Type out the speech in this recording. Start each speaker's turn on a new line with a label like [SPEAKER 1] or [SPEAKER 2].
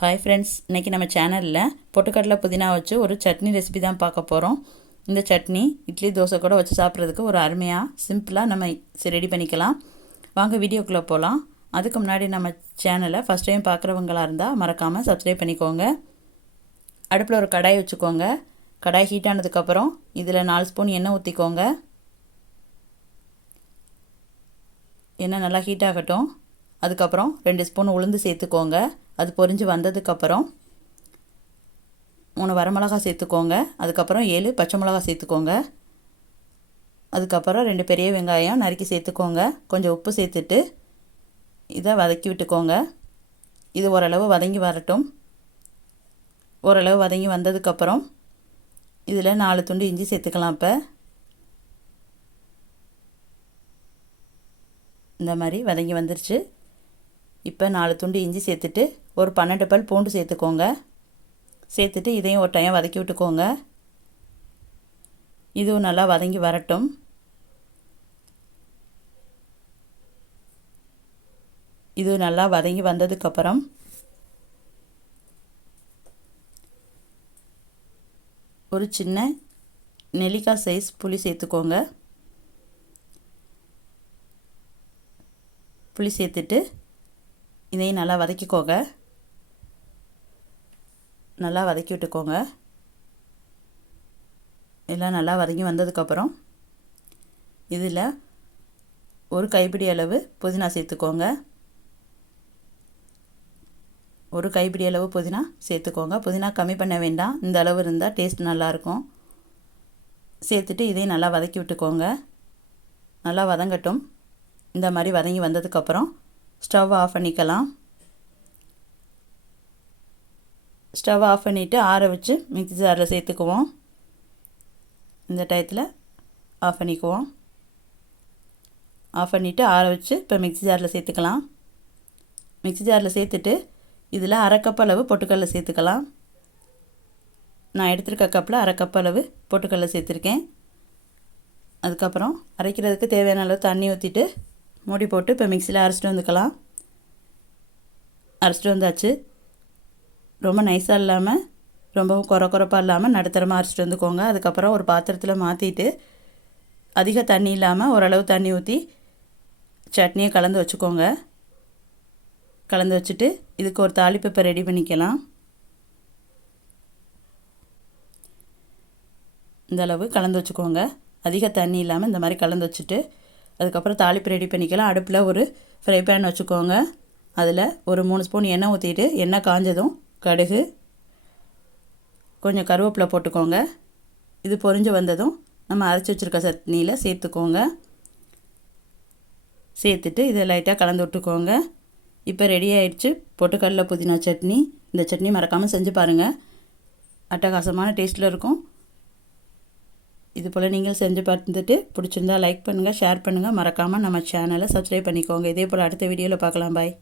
[SPEAKER 1] Hi friends இன்றைக்கி நம்ம சேனலில் பொட்டுக்கடலை புதினா வச்சு ஒரு சட்னி ரெசிபி தான் பார்க்க போகிறோம் இந்த சட்னி இட்லி தோசை கூட வச்சு சாப்பிட்றதுக்கு ஒரு அருமையாக சிம்பிளாக நம்ம ரெடி பண்ணிக்கலாம். வாங்க வீடியோக்குள்ளே போகலாம் அதுக்கு முன்னாடி நம்ம சேனலை ஃபஸ்ட் டைம் பார்க்குறவங்களாக இருந்தால் மறக்காமல் சப்ஸ்கிரைப் பண்ணிக்கோங்க. அடுப்பில் ஒரு கடாய் வச்சுக்கோங்க. கடாய் ஹீட் ஆனதுக்கப்புறம் இதில் நாலு ஸ்பூன் எண்ணெய் ஊற்றிக்கோங்க எண்ணெய் நல்லா ஹீட் ஆகட்டும். அதுக்கப்புறம் ரெண்டு ஸ்பூன் உளுந்து சேர்த்துக்கோங்க. அது பொரிஞ்சு வந்ததுக்கப்புறம் மூணு வரமிளகா சேர்த்துக்கோங்க. அதுக்கப்புறம் ஏழு பச்சை மிளகா சேர்த்துக்கோங்க. அதுக்கப்புறம் ரெண்டு பெரிய வெங்காயம் நறுக்கி சேர்த்துக்கோங்க. கொஞ்சம் உப்பு சேர்த்துட்டு இதை வதக்கி விட்டுக்கோங்க. இது ஓரளவு வதங்கி வரட்டும். ஓரளவு வதங்கி வந்ததுக்கப்புறம் இதில் நாலு துண்டு இஞ்சி சேர்த்துக்கலாம் இப்போ. இந்த மாதிரி வதங்கி வந்துருச்சு. இப்போ நாலு துண்டு இஞ்சி சேர்த்துட்டு ஒரு பன்னெண்டு பல் பூண்டு சேர்த்துக்கோங்க. சேர்த்துட்டு இதையும் ஒரு டைம் வதக்கி விட்டுக்கோங்க. இதுவும் நல்லா வதங்கி வரட்டும். இது நல்லா வதங்கி வந்ததுக்கப்புறம் ஒரு சின்ன நெல்லிக்காய் சைஸ் புளி சேர்த்துக்கோங்க. புளி சேர்த்துட்டு இதையும் நல்லா வதக்கிக்கோங்க. நல்லா வதக்கி விட்டுக்கோங்க. எல்லாம் நல்லா வதங்கி வந்ததுக்கப்புறம் இதில் ஒரு கைப்பிடி அளவு புதினா சேர்த்துக்கோங்க. ஒரு கைப்பிடி அளவு புதினா சேர்த்துக்கோங்க. புதினா கம்மி பண்ண வேண்டாம். இந்த அளவு இருந்தால் டேஸ்ட் நல்லாயிருக்கும். சேர்த்துட்டு இதையும் நல்லா வதக்கி விட்டுக்கோங்க. நல்லா வதங்கட்டும். இந்த மாதிரி வதங்கி வந்ததுக்கப்புறம் ஸ்டவ் ஆஃப் பண்ணிக்கலாம். ஸ்டவ் ஆஃப் பண்ணிவிட்டு ஆற வச்சு மிக்சி ஜாரில் சேர்த்துக்குவோம். இந்த டயத்தில் ஆஃப் பண்ணிக்குவோம். ஆஃப் பண்ணிவிட்டு ஆற வச்சு இப்போ மிக்சி ஜாரில் சேர்த்துக்கலாம். மிக்சி ஜாரில் சேர்த்துட்டு இதில் அரைக்கப்பளவு கப் பொட்டுக்கடலை சேர்த்துக்கலாம். நான் எடுத்துருக்க கப்பில் அரைக்கப்பளவு கப் பொட்டுக்கடலை சேர்த்துருக்கேன். அதுக்கப்புறம் அரைக்கிறதுக்கு தேவையான அளவு தண்ணி ஊற்றிட்டு மூடி போட்டு இப்போ மிக்சியில் அரைச்சிட்டு வந்துக்கலாம். அரைச்சிட்டு வந்தாச்சு. ரொம்ப நைஸாக இல்லாமல் ரொம்பவும் குறை குறைப்பாக இல்லாமல் நடுத்தரமாக அரைச்சிட்டு வந்துக்கோங்க. அதுக்கப்புறம் ஒரு பாத்திரத்தில் மாற்றிட்டு அதிக தண்ணி இல்லாமல் ஓரளவு தண்ணி ஊற்றி சட்னியை கலந்து வச்சுக்கோங்க. கலந்து வச்சுட்டு இதுக்கு ஒரு தாளிப்பு இப்போ ரெடி பண்ணிக்கலாம். இந்த அளவு கலந்து வச்சுக்கோங்க. அதிக தண்ணி இல்லாமல் இந்த மாதிரி கலந்து வச்சுட்டு அதுக்கப்புறம் தாளிப்பு ரெடி பண்ணிக்கலாம். அடுப்பில் ஒரு ஃப்ரை பேன் வச்சுக்கோங்க. அதில் ஒரு மூணு ஸ்பூன் எண்ணெய் ஊற்றிட்டு எண்ணெய் காஞ்சதும் கடுகு கொஞ்சம் கருவேப்பிலை போட்டுக்கோங்க. இது பொரிஞ்சு வந்ததும் நம்ம அரைச்சி வச்சுருக்க சட்னியில் சேர்த்துக்கோங்க. சேர்த்துட்டு இதை லைட்டாக கலந்து விட்டுக்கோங்க. இப்போ ரெடி ஆயிடுச்சு. பொட்டுக்கடலை புதினா சட்னி. இந்த சட்னி மறக்காமல் செஞ்சு பாருங்கள் அட்டகாசமான டேஸ்ட்டில் இருக்கும். இது போல் நீங்கள் செஞ்சு பார்த்துட்டு பிடிச்சிருந்தா லைக் பண்ணுங்கள் ஷேர் பண்ணுங்கள் மறக்காமல் நம்ம சேனலை சப்ஸ்கிரைப் பண்ணிக்கோங்க. இதே போல் அடுத்த வீடியோவில் பார்க்கலாம். பாய்